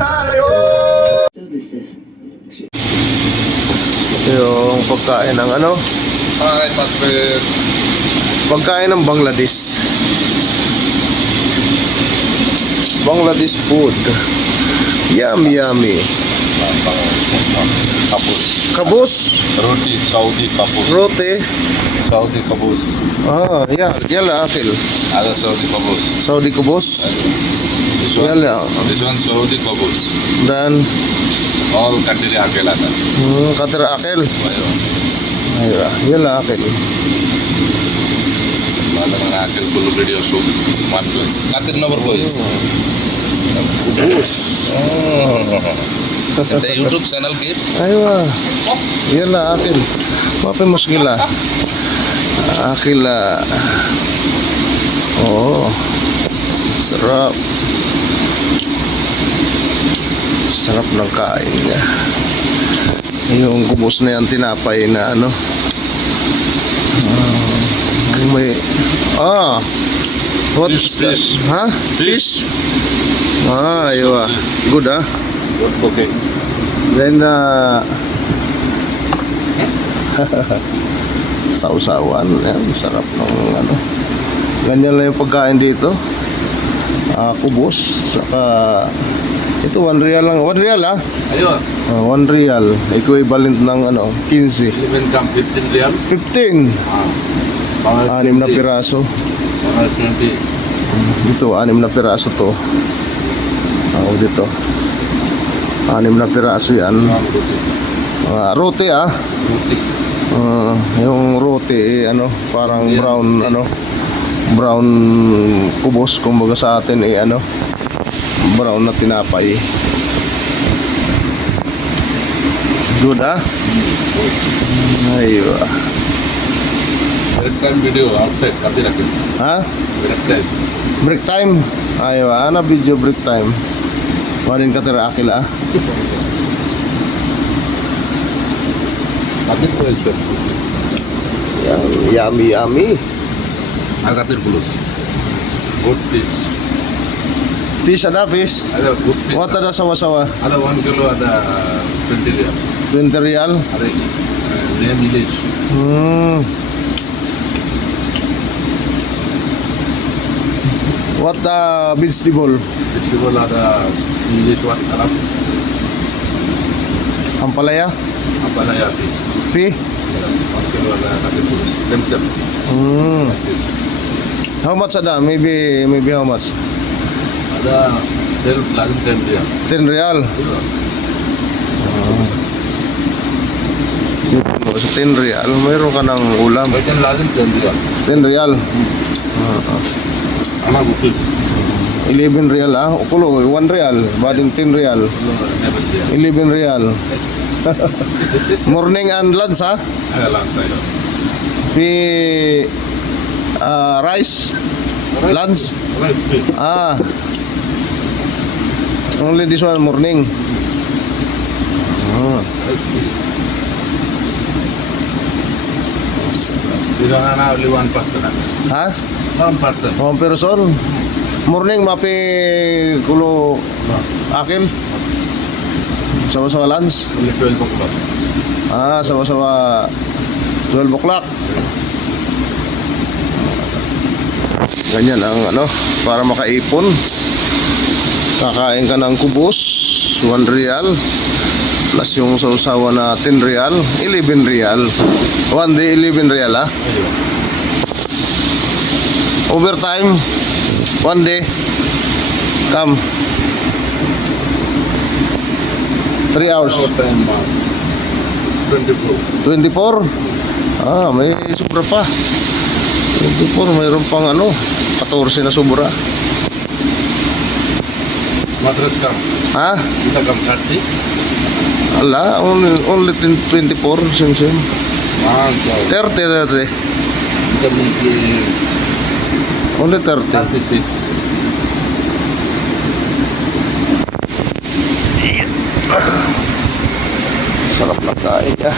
Services. Yung pagkain ng ano, Hi, Patrick. pagkain ng Bangladesh. Bangladesh food. Yummy, yummy. Kapus. Kabus, Roti, Saudi kapus. roti. Saudi kapus. Ah, yeah, yala akil. Ada Saudi kapus. Saudi kubus. This one, Yala. this one Saudi kapus. Dan, All country akel ada. hmm, akil. Ayo. Ayra, yala akil. Mana mana akel full video shoot. One place. Katir number boys. Kubus. The YouTube channel ke? Aywa. Yala akil. Mapi muskila. Akil ah. Oh. Sarap. Sarap ng kain niya. Yung kubos na yan tinapay na ano. Ah, yung may ah. What Fish, fish. Ha? Fish. Ah, aywa. Good ah. Okay. Then, uh, sausawan. Yan, sarap ng ano. Ganyan lang yung pagkain dito. Ah, kubos. Saka, ito, one real lang. One real ah. Ayo. Ah, one real. Equivalent ng ano, 15. Even come 15 real. 15. Ah. Anim na piraso. Mga 20. Dito, anim na piraso to. Ako dito. Anim na piraso yan. Mga. Mga roti ah. Roti. Ah, yung roti eh, ano, parang Yeah. brown ano, brown kubos kumbaga sa atin eh ano, brown na tinapay. Good ah? Aywa. Break time video outside. Katir akel. Ha? Break time. Break time? Aywa, ana video break time. Marin ka tira akila ah. Katir ko sir. Yan, yummy yummy. Akatir bulus. Good fish. Fish ada fish. Ada good fish. What ada sawa-sawa? Ada 1 kilo ada 20 real. 20 real. Ada uh, Lian English. Hmm. What the vegetable? Vegetable ada English one Arab. Ampalaya? Ampalaya P. P? Hmm. How much ada? Maybe maybe how much? Ada self plan 10 real. 10 real. Oh. real, mayroon ka ng ulam. 10 real. 10 real. Hmm. Ah, ah. Ama. 11 real ah. Ukulo, 1 real. Bading 10 real. Never dia. 11 real. Morning and lunch ha? Ada langsai. Pi ah, rice lunch ah only this one morning ah. This one na only one person. ha One person. one person morning mapi kulo akil sawa-sawa lunch Only 12 o'clock. ah sawa-sawa. 12 o'clock. Ganyan ang ano para makaipon. Kakain ka ng kubos 1 real. Plus yung sausawa na 10 real 11 real. One day 11 real ah. Ayo. overtime one day come 3 hours Our time uh, 24. 24 ah may sobra pa 24 mayroon pang ano 14 na sobra Matras kam. ha Kita kam 30. ala only, only 10 24 same same One, two. 30 30 Kita mungkin only 30 36. sarap na kain ah